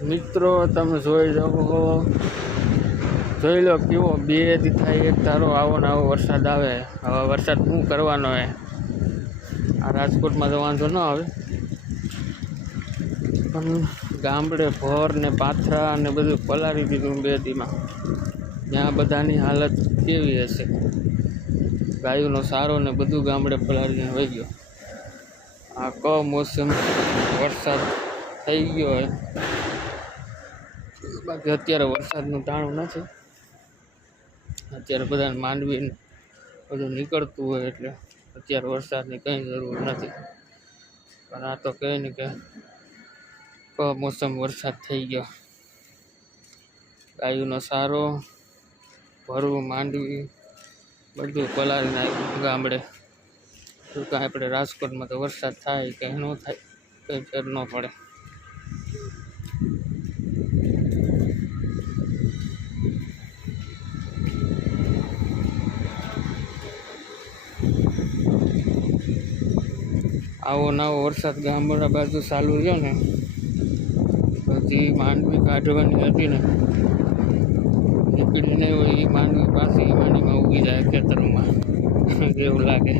મિત્રો તમે જોઈ લો કેવો બે દી થાય એક ધારો આવો ને આવો વરસાદ આવે. હવે વરસાદ શું કરવાનો હે? આ રાજકોટમાં તો વાંધો ન આવે, પણ ગામડે ભોર ને પાથરા ને બધું પલાળી દીધું બે દીમાં. ત્યાં બધાની હાલત કેવી હશે? ગાયોનો સારો ને બધું ગામડે પલાળીને વહી ગયો. આ કમોસમ વરસાદ થઈ ગયો હે. બાકી અત્યારે વરસાદનું ટાણું નથી. અત્યારે બધાને માંડવી બધું નીકળતું હોય એટલે અત્યારે વરસાદની કંઈ જરૂર નથી. પણ આ તો કહે ને કે કમોસમ વરસાદ થઈ ગયો. ગાયોનો સારો, ભરવું, માંડવી બધું પલાળી નાખ્યું ગામડે. તો કાંઈ આપણે રાજકોટમાં તો વરસાદ થાય કે ન થાય કંઈ ફેર ન પડે. આવો નવો વરસાદ ગામડા બાજુ ચાલુ રહ્યો ને પછી માંડવી કાઢવાની હતી ને નીકળી નહીં હોય એ માંડવી પાછી માંડવીમાં ઉગી જાય ખેતરોમાં એવું લાગે.